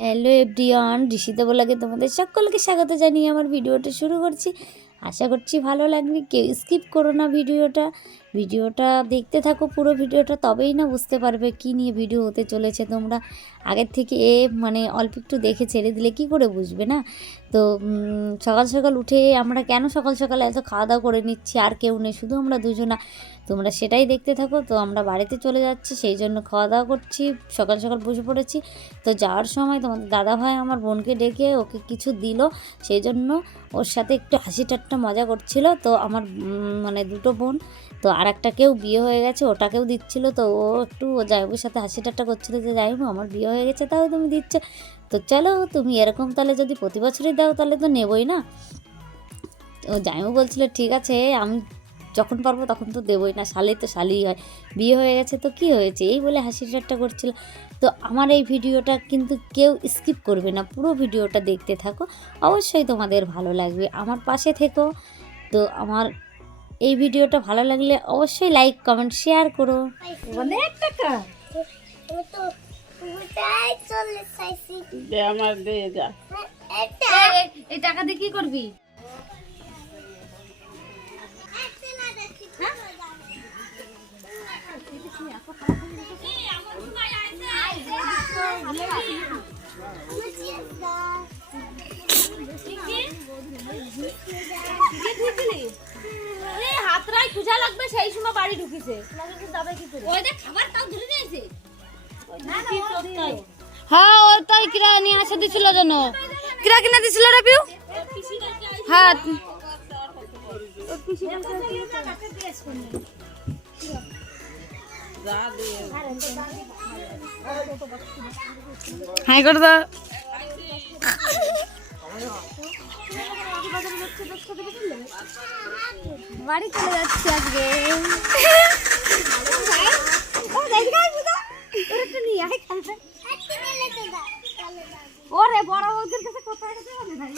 Hello everyone, Rishita বলাকে তোমাদের সকলকে স্বাগত জানিয়ে আমার ভিডিওটা শুরু করছি। আশা করছি ভালো লাগবে, কেউ স্কিপ করো না ভিডিওটা দেখতে থাকো পুরো ভিডিওটা, তবেই না বুঝতে পারবে কি নিয়ে ভিডিও হতে চলেছে। তোমরা আগের থেকে মানে অল্প একটু দেখে ছেড়ে দিলে কি করে বুঝবে না? তো সকাল সকাল উঠে আমরা কেন সকাল সকাল এত খাওয়া দাওয়া করে নিচ্ছি, আর কেউ নেই, শুধু আমরা দুজনা। তোমরা সেটাই দেখতে থাকো। তো আমরা বাড়িতে চলে যাচ্ছি, সেই জন্য খাওয়া দাওয়া করছি, সকাল সকাল বসে পড়েছি। তো যাওয়ার সময় তোমাদের দাদাভাই আমার বোনকে ডেকে ওকে কিছু দিল, সেই জন্য ওর সাথে একটু হাসি ঠাট্টা মজা করছিল। তো আমার মানে দুটো বোন, তো আর একটা কেউ বিয়ে হয়ে গেছে, ওটাকেও দিচ্ছিল। তো ও একটু ও জামাইবুর সাথে হাসি ঠাট্টা করছিল যে জামাইবু আমার বিয়ে হয়ে গেছে, তাও তুমি দিচ্ছ, তো চলো তুমি এরকম তাহলে যদি প্রতি বছরই দাও তাহলে তো নেবই না। ও জামাইবু বলছিল ঠিক আছে, আমি যখন পারবো তখন তো দেবই না, শালি তো শালিই হয়, বিয়ে হয়ে গেছে তো কি হয়েছে, এই বলে হাসি ঠাট্টা করছিল। তো আমার এই ভিডিওটা কিন্তু কেউ স্কিপ করবে না, পুরো ভিডিওটা দেখতে থাকো, অবশ্যই তোমাদের ভালো লাগবে, আমার পাশে থেকো। তো আমার এই ভিডিওটা ভালো লাগলে অবশ্যই লাইক কমেন্ট শেয়ার করো। অনেক টাকা আমার দিয়ে যা। এই টাকা দিয়ে কি করবি? হাতরাই খুঁজা লাগবে, সেই সময় বাড়ি ঢুকিছে। খাবার তাও ধরে নিয়েছে। হ্যাঁ ও তাই কিরা নিয়ে আসা দিছিল যেন, কিরা কিনা দিছিল রে পিউ। হ্যাঁ হাই করে দাও। বাড়ি চলে যাচ্ছে আজকে। ওরে বড় বউদের কাছে কোথায় গেছে মানে ভাই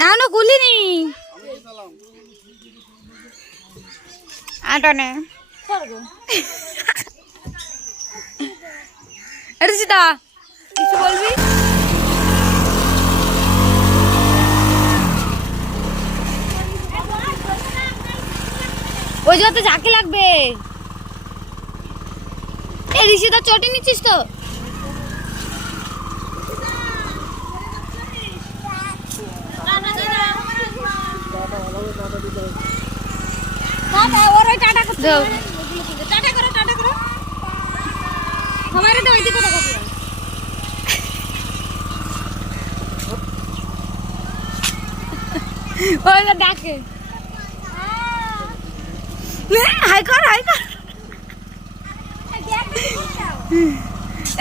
এখনো খুলিনি আটনে ঋষিতা কিছু বলবি? ওই জায়গাতে ঝাঁকি লাগবে। এই ঋষিতা চটি নিচ্ছিস তো? টাটা করো সবাই তো ওইদিকে টাকা করো। ওই যে ডাকে হাই কর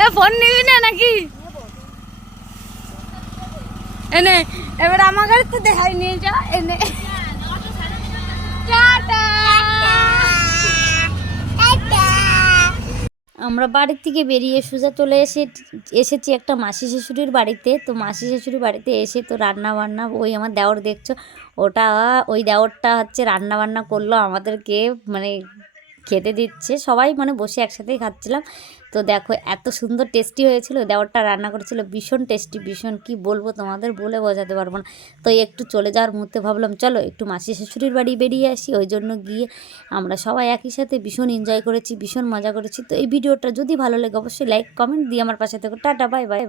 এ ফোন নিবি না নাকি? এনে এবার আমার গাড়ি তো দেখাই নিয়ে যা। এনে টাটা। আমরা বাড়ির থেকে বেরিয়ে সোজা চলে এসেছি একটা মাসি শাশুড়ির বাড়িতে। তো মাসি শাশুড়ির বাড়িতে এসে তো রান্না বান্না, ওই আমার দেওর দেখছো, ওই দেওরটা হচ্ছে রান্না বান্না করলো আমাদেরকে, মানে খেতে দিচ্ছে, সবাই মানে বসে একসাথেই খাচ্ছিলাম। তো দেখো এত সুন্দর টেস্টি হয়েছিল, দেওরটা রান্না করেছিল ভীষণ টেস্টি, ভীষণ কি বলবো তোমাদের, বলে বোঝাতে পারবো না। তো একটু চলে যাওয়ার মুহূর্তে ভাবলাম চলো একটু মাসি শাশুড়ির বাড়ি বেরিয়ে আসি, ওই জন্য গিয়ে আমরা সবাই একই সাথে ভীষণ এনজয় করেছি, ভীষণ মজা করেছি। তো এই ভিডিওটা যদি ভালো লাগে অবশ্যই লাইক কমেন্ট দিয়ে আমার পাশে থেকো। Tata, bye bye.